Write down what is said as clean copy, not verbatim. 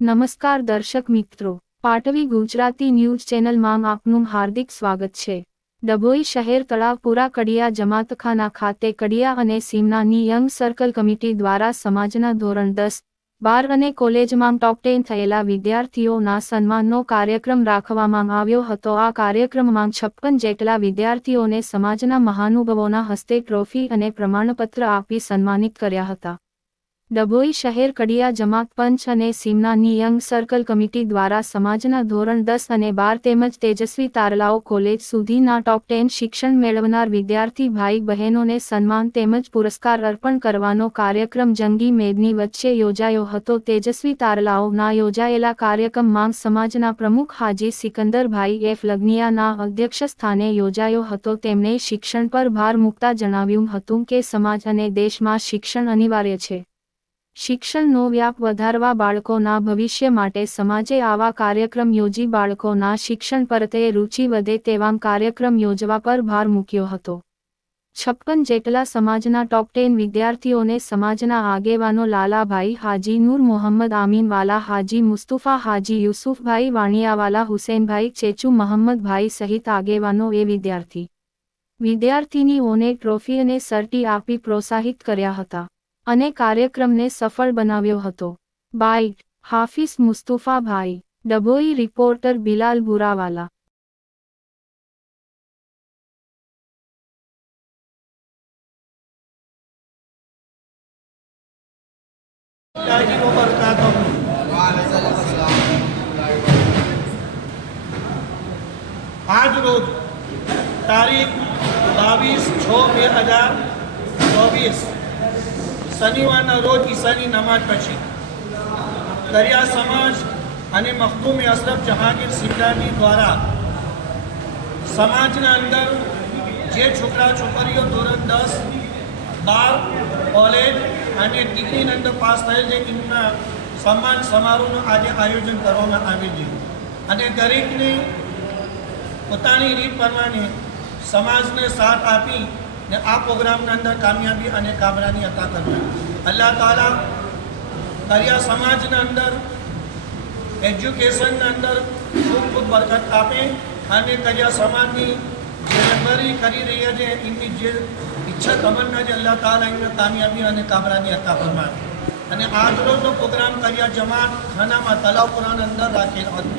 નમસ્કાર દર્શક મિત્રો, પાટવી ગુજરાતી ન્યૂઝ ચેનલમાં આપનું હાર્દિક સ્વાગત છે। ડભોઈ શહેર તળાવપુરા કડિયા જમાતખાના ખાતે કડિયા અને સીમનાની યંગ સર્કલ કમિટી દ્વારા સમાજના ધોરણ 10, 12 અને કોલેજમાં ટોપ 10 થયેલા વિદ્યાર્થીઓના સન્માનનો કાર્યક્રમ રાખવામાં આવ્યો હતો। આ કાર્યક્રમમાં 56 જેટલા વિદ્યાર્થીઓને સમાજના મહાનુભાવોના હસ્તે ટ્રોફી અને પ્રમાણપત્ર આપી સન્માનિત કર્યા હતા। ડભોઈ શહેર કડિયા જમાત પંચ અને સીમનાની યંગ સર્કલ કમિટી દ્વારા સમાજના ધોરણ 10 અને 12 તેમજ તેજસ્વી તારલાઓ કોલેજ સુધીના ટોપ 10 શિક્ષણ મેળવનાર વિદ્યાર્થી ભાઈ બહેનોને સન્માન તેમજ પુરસ્કાર અર્પણ કરવાનો કાર્યક્રમ જંગી મેદની વચ્ચે યોજાયો હતો। તેજસ્વી તારલાઓના યોજાયેલા કાર્યક્રમમાં સમાજના પ્રમુખ હાજી સિકંદરભાઈ એફ લગ્નિયાના અધ્યક્ષસ્થાને યોજાયો હતો। તેમણે શિક્ષણ પર ભાર મૂકતા જણાવ્યું હતું કે સમાજ અને દેશમાં શિક્ષણ અનિવાર્ય છે। શિક્ષણનો વ્યાપ વધારવા બાળકોના ભવિષ્ય માટે સમાજે આવા કાર્યક્રમ યોજી બાળકોના શિક્ષણ પ્રત્યે રુચિ વધે તેવા કાર્યક્રમ યોજવા પર ભાર મૂક્યો હતો। 56 જેટલા સમાજના ટોપ 10 વિદ્યાર્થીઓને સમાજના આગેવાનો લાલાભાઈ હાજી નૂર મોહમ્મદ આમીનવાલા હાજી મુસ્તુફા હાજી યુસુફભાઈ વાણિયાવાલા હુસૈનભાઈ ચેચુ મહમ્મદભાઈ સહિત આગેવાનોએ વિદ્યાર્થીનીઓને ટ્રોફી અને સર્ટી આપી પ્રોત્સાહિત કર્યા હતા અને કાર્યક્રમને સફળ બનાવ્યો હતો। Byte Hafiz Mustufabhai, Dabhoi reporter Bilal Burawala. आज रोज तारीख 22/6/2024 शनिवार रोज ईशानी नमाज पछी दरिया समाज અને મખદૂમ અશરફ જહાંગીર સિંધાની દ્વારા સમાજના અંદર જે છોકરા છોકરીઓ ધોરણ 10, 12 કોલેજ અને ડિગ્રીની અંદર પાસ થયેલ છે એમના સન્માન સમારોહનું આજે આયોજન કરવામાં આવ્યું છે અને દરેકને પોતાની રીત પ્રમાણે સમાજને સાથ આપી ને આ પ્રોગ્રામના અંદર કામયાબી અને કામરાની અતા કરવી। અલ્લાહ તાલા કરિયા સમાજના અંદર એજ્યુકેશનના અંદર ખૂબ બરકત આપે અને કરિયા સમાજની જે રહેબરી કરી રહ્યા છે એમની જે ઈચ્છા તમન્ના છે અલ્લાહ તાલા એમને કામયાબી અને કામરાની અતા ફરમાવે। અને આજરોજનો પ્રોગ્રામ કરિયા જમાત ખાનામાં તલાવપુરાના અંદર રાખેલ હતો।